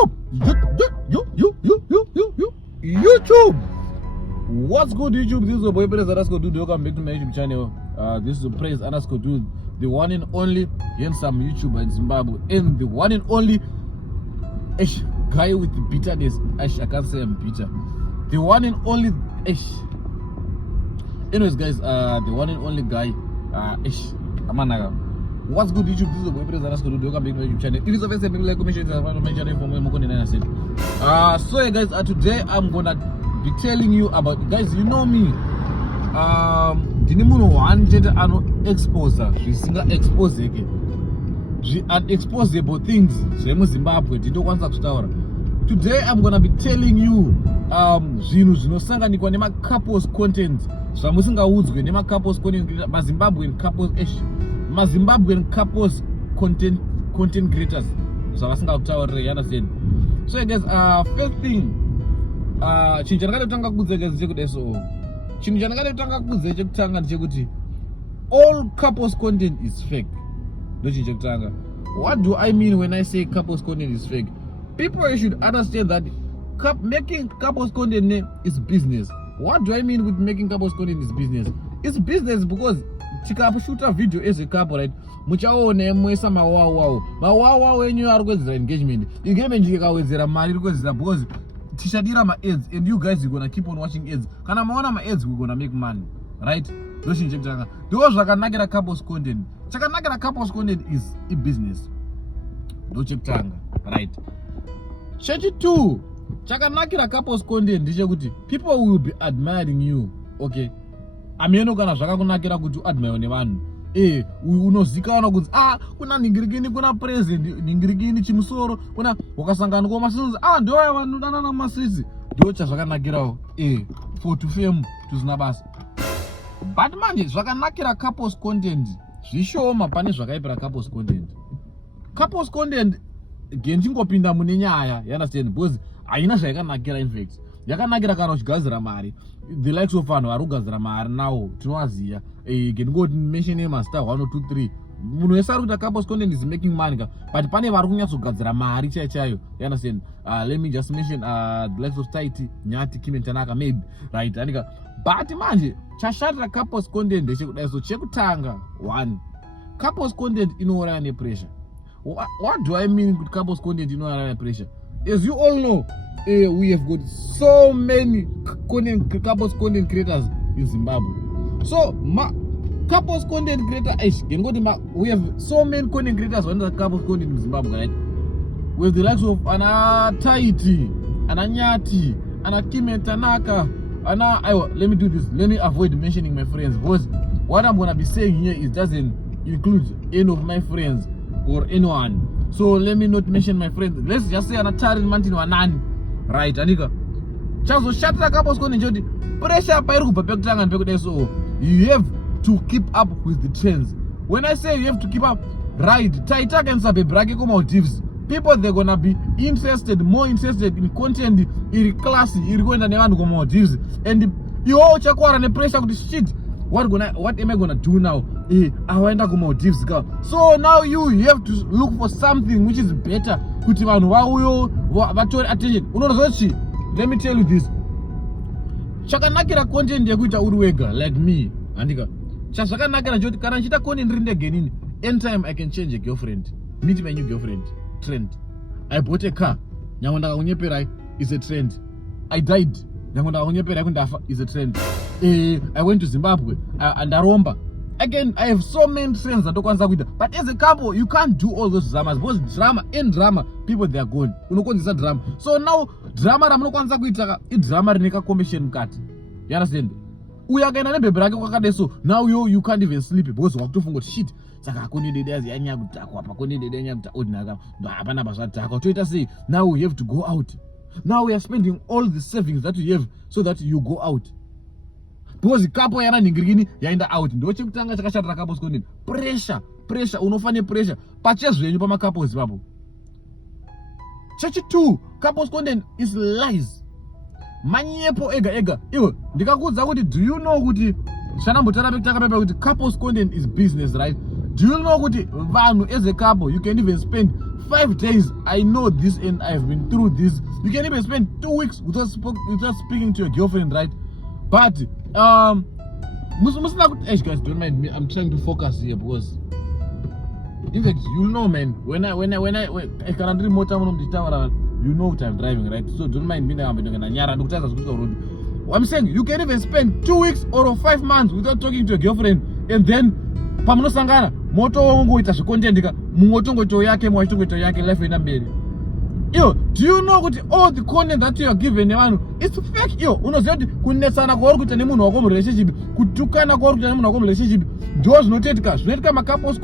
YouTube. YouTube. What's good, YouTube? This is your boy Praise_Dude. Welcome back to my YouTube channel. This is Praise_Dude, the one and only handsome YouTuber in Zimbabwe, and the one and only guy with the bitterness. I can't say I'm bitter. The one and only Anyways, guys, the one and only guy. Amanaga. What's good, YouTube? This is your boy Praise_Dude. Welcome back to my YouTube channel. If it's the first time, like, comment, share, subscribe to my channel for more content. So yeah, guys, today I'm gonna be telling you about, guys, you know me. Dinimuno wanted an exposer. She singa expose again. She unexposable things. Zimbabwe. Today I'm gonna be telling you zvinhu zvinosanganikwa nema couples content zvamusingaudzwe nema couples content Zimbabwean couples content creators zvavasingakutaurira, you understand? So guys, first thing, chinhu chandakatotanga kudze guys chekudai, so chinhu chandakatotanga kudze chekutanga ndechekuti all couples content is fake. Ndo chinhu chekutanga. What do I mean when I say couples content is fake? People should understand that making couples content is business. What do I mean with making couples content is business? It's business because shoot a video as a couple, right? Muchaone mwesa mawawa wenyu ari kwedzera engagement ikawedzera mari iri kwedzera because tichadira ma-ads and you guys you're gonna keep on watching ads. Kana maona ma-ads we're gonna make money, right? Ndochinhu chekutanga. Ndo zvakanakira couples content. Chakanakira couples content is a business. Ndo chekutanga, right? Chechitu, chakanakira couples content ndechekuti people will be admiring you, okay? Ameno kana zvakakunakira kuti uadmire nevanhu. Unozikanwa kuti kuna ningirikini, kuna present ningirikini chimusoro, kuna wakasangana kwa masisi, ndio vanhu danana masisi. Ndio chazvakanakirawo for to fame tuzina basa. But manje zvakanakira couples content zvishoma pane zvakaipira couples content. Couples content genjingopinda mune nyaya, you understand? Because haina zvayakanakira in fact. Yakanakira kana uchigadzira mari, the likes of vanhu vari kugadzira mari nawo tinowaziya. Ngoti mention master 1 or 2 3 munhu wese ari kuita couples content is making money, but pane vari kunyatsogadzira mari chaiyo, you understand? Let me just mention the likes of Taiti, Nyati, Kim Tanaka, maybe, right? But manje chashatira couples content ndechekudai. So chekutanga, 1, couples content inouraya nepressure. What do I mean with couples content inouraya nepressure? As you all know, we have got so many couples content creators in Zimbabwe. So couples content creator, we have so many content creators on the couples content in Zimbabwe, right? With the likes of Ana Taiti, Ana Nyati, Ana Kim Tanaka, let me do this. Let me avoid mentioning my friends, because what I'm gonna be saying here is doesn't include any of my friends or anyone. So let me not mention my friends. Let's just say Anatari Martin Wanani, right? Anika. Chazo shatira couples content jodi pressure pa iri kubva pekutanga nepekudai. So you have to keep up with the trends. When I say you have to keep up, right? Taita and Sabebrake ko Maldives. People they're gonna be more interested in content iri classy, iri kuenda nevanhu ko Maldives. And you all chakwara ne pressure kuti shit. What am I gonna do now? I went to Maldives, girl. So now you have to look for something which is better. Kuti vanhu vauyo vatori attention. Unozochi, let me tell you this. Chakanakira content yekuita uri wega like me. Andika. Chazvakanakira njoti kana nchita content rinde genini. Anytime I can change a girlfriend. Meet my new girlfriend. Trend. I bought a car. Nyango ndakakunyepera is a trend. I died. Nyango ndakakunyepera kundafa is a trend. I went to Zimbabwe and Aromba. Again, I have so many friends that don't with. But as a couple, you can't do all those dramas. Because drama, people they are gone. Unokonzisa drama. So now drama ramunokwanisa kuita drama rineka commission cut. You understand? Uyakaenda nebhebhe rake kwakadai, so now you can't even sleep because wakutofunga kuti shit. Saka akoni dede azi anyanya kutakwa, pakoni dede anyanya kutakwa, hapana bazvatakwa. Toita sei? Now we have to go out. Now we are spending all the savings that we have so that you go out. Because couple yana ningirikini yaenda out. Ndo chekutanga chakashatira couples content. Pressure, unofane pressure. Pachezvenyu pama couples ipapo. Chechitu, couples content is lies. Manyepo ega. Iwe, ndikakuudza kuti do you know kuti shanambotara pekutaka kuti couples content is business, right? Do you know kuti vanhu as a couple you can even spend 5 days. I know this and I've been through this. You can even spend 2 weeks without speaking to your girlfriend, right? But guys, don't mind me. I'm trying to focus here because in fact, you know, man, when I can't remote time you know what I'm driving, right? So don't mind me now. I'm saying you can even spend 2 weeks or 5 months without talking to your girlfriend, and then pamunosangana moto wongoita zvikontendika mungotongoto yake mwaitongoto yake life ina mberi. Yo, do you know that all the content that you are given nevanhu it's fake? Yo, unoziva kuti kunetsana kwauri kuita nemunhu wako murelationship, kutukana kwauri kuita nemunhu wako murelationship ndo zvinoitika macouples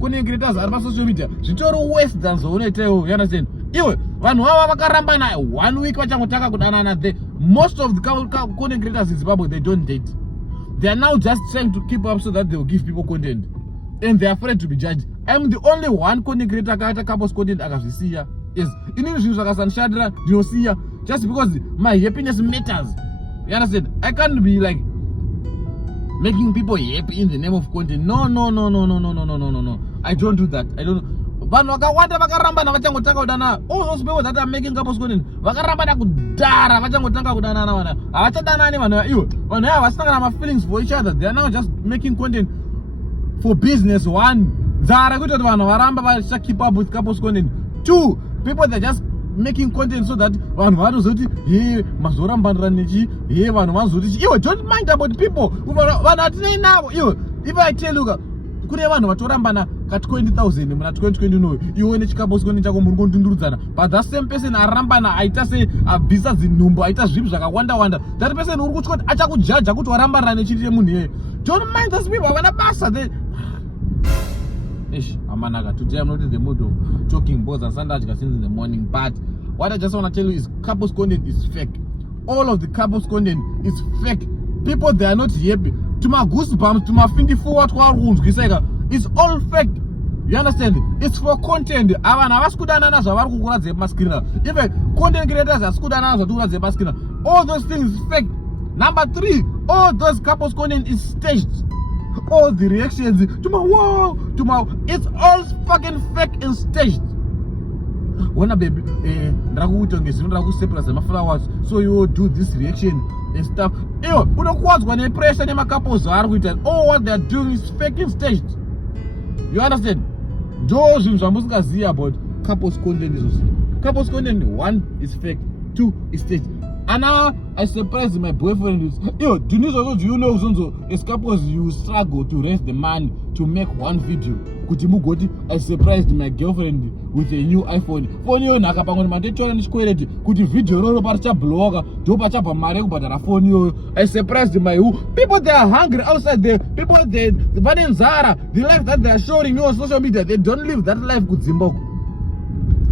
content creators ari pasocial media zvitori worse than zvaunoita iwo. You understand? Iwe vanhu vava vakarambana 1 week vachangotanga kudanana. Most of the content creators in Zimbabwe, they don't date. They are now just trying to keep up so that they will give people content, and they are afraid to be judged. I'm the only one content creator akaita couples content akazvisiya. Yes, inini zvinhu zvakasanshadira ndinosiya just because my happiness matters. You understand? I can't be like making people happy in the name of content. No. I don't do that. I don't. Vanhu vakawanda vakarambana vachangotanga kudanana. All those people that are making couples content vakarambana kudhara vachangotanga kudanana. Vana havachadanani vanhu ivo. Vanhu ava vasangana ma feelings for each other. They are now just making content for business. 1, dzara kuti vanhu varamba vacha keep up with couples content. 2, people that are just making content so that vanhu vanozoti he mazorambanira nechi he vanhu vanozoti iwe don't mind about people. Vanhu hatinei navo iwe. If I tell you kune vanhu vatorambana ka 20,000 muna 2020 no iwe nechikabosi kone chako muri kundundurudzana, but that same person arambana aita se abvisa zinhumbu aita zvipi zvakawanda that person uri kutya kuti achakujaja kuti warambanira nechiri munhu iyeye. Don't mind those people, havana basa. Amanaka, today I'm not in the mood of talking both and Sunday since in the morning, but what I just want to tell you is couples content is fake. All of the couples content is fake. People, they are not happy. To my goosebumps, to my findy forward wounds, it's all fake. You understand? It's for content. Even content creators are all those things is fake. Number 3, all those couples content is staged. All the reactions to my wow, to my, it's all fucking fake and staged. When a baby, so you do this reaction and stuff. Yo, when they pressure them a couples are with it, all what they're doing is fake and staged. You understand? Those who are see about couples content is couples content. 1 is fake, 2 is staged. And now I surprised my boyfriend is, yo, do you know as couples you struggle to raise the money to make one video. I surprised my girlfriend with a new iPhone. Phone yo nakapango mandechona nishkweleti kuti video roro parcha blogger do pacha pa mare kubadara phone yo. I surprised my people, they are hungry outside there. People they Zara, the life that they are showing you on social media, they don't live that life with Zimbabwe.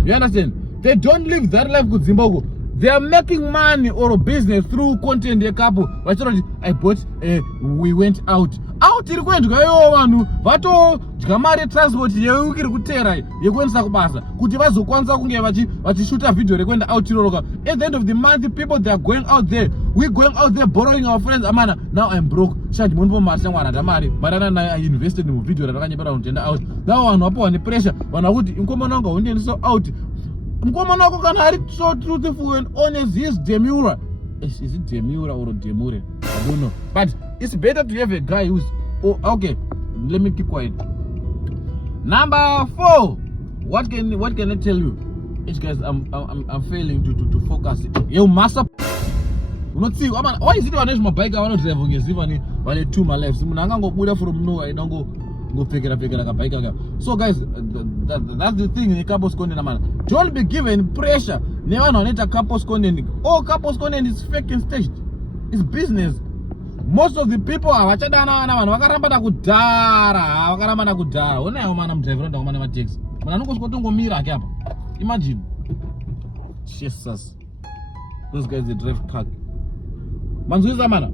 You understand? They don't live that life with Zimbabwe. They are making money or business through content. A couple, I bought, we went out. Out iri kuendwa iwo vanhu vatodya mari transport yeukiri kutera yekuendesa kubasa kuti vazokwanisa kunge vachishuta video rekuenda out iroroka. At the end of the month, people they are going out there. We going out there borrowing our friends. Amana, now I'm broke. Shaji munbo mashangwa na damari. Barana na I invested in video rakanyebera unitenda out. Now vanhu vapo vane pressure. Vanhu kuti inkomana wanga undiendeso out. Mkomana wako kana ari so truthful and honest. He is demure. Is it demure or demure? I don't know. But it's better to have a guy who's okay. Let me keep quiet. Number 4. What can I tell you? It's guys, I'm failing to focus. Yo, master. You not see. Why is it on my bike? I want to drive on your two my life. Munanga go Buddha from no. I don't go pick it up like a bike. So guys, that's the thing in couples content, man. Don't be given pressure. Never know a couples content. All couples content is fake and staged. It's business. Most of the people are wakarambana kudhara. Ona man I'm driving around my taxi. Man anongoskotongo mira hapa. Imagine. Jesus. Those guys they drive car. Manzuiza mana.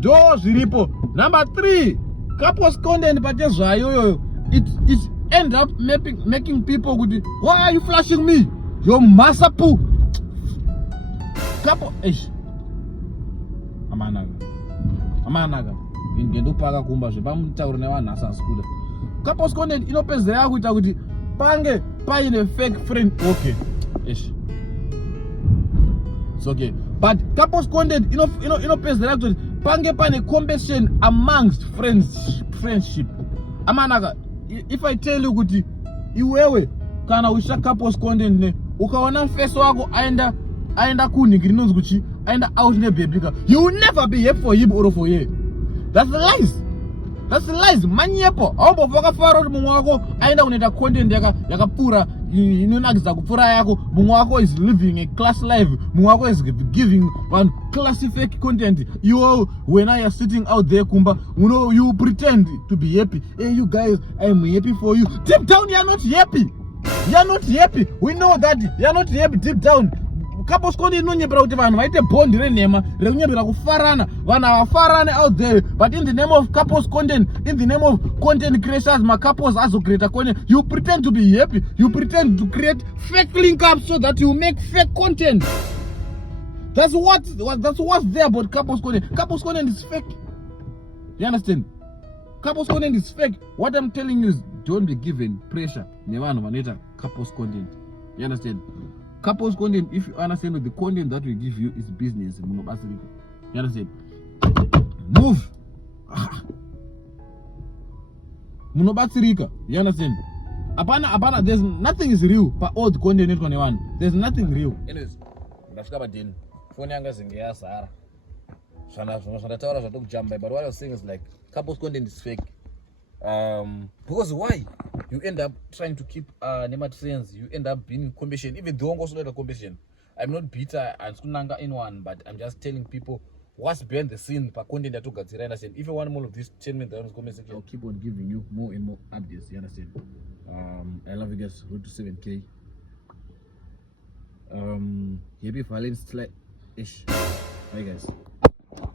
Do zviripo. Number 3. Couples content pachezvayo it end up making people good. Why are you flashing me? Yo masapu. Couple Amanaga. Ingendo paga kumba zvepamutauro nevanhu asasikuda. Couples content inopedzera kuita kuti pange paine fake friend, okay, ish, it's okay. But couples content, pays the right. Pange pane competition amongst friendship. Amanaka, if I tell you kuti iwewe kana usha couples content ne ukaona face wako aenda kunigiri nonzi kuchi aenda out ne baby ka, you will never be happy for him or for her. That's the lies. That's the lies. Manyepo aombo vaka faro mungu wako aenda kuneta content yakapura inonakisa kupura yako. Mungu wako is living a class life. Mungu wako is giving one classy fake content. You, when I are sitting out there kumba, you pretend to be happy. Hey, you guys, I'm happy for you. Deep down, you are not happy. You are not happy. We know that you are not happy deep down. Couples content nonyebra kuti vanhu vaite bond renhema rekunyebera kufarana, vanhu avafarane out there, but in the name of couples content, in the name of content creators, my couples also create content, you pretend to be happy, you pretend to create fake link up so that you make fake content. That's what's there about couples content. Couples content is fake. You understand? Couples content is fake. What I'm telling you is, don't be given pressure. Never nominate couples content. You understand? Couples content, if you understand that the content that we give you is business, you understand? Move. Munobatsirika, you understand? Apana, there's nothing is real. But all the content is 21. There's nothing real. Anyways, ndafika badini. Phone yanga zingeya Sara. Shana taura zvato kujamba, but what I was saying is like couples content is fake. Because why? You end up trying to keep Nemat friends. You end up being in competition. Even though I'm also not a competition, I'm not bitter and skunanga in one, but I'm just telling people what's behind the scene. Per content that you got, you understand? If you want more of this 10 minutes, I'll keep on giving you more and more updates. You understand? I love you guys. Road to 7K. Happy Valentine's ish. Bye guys.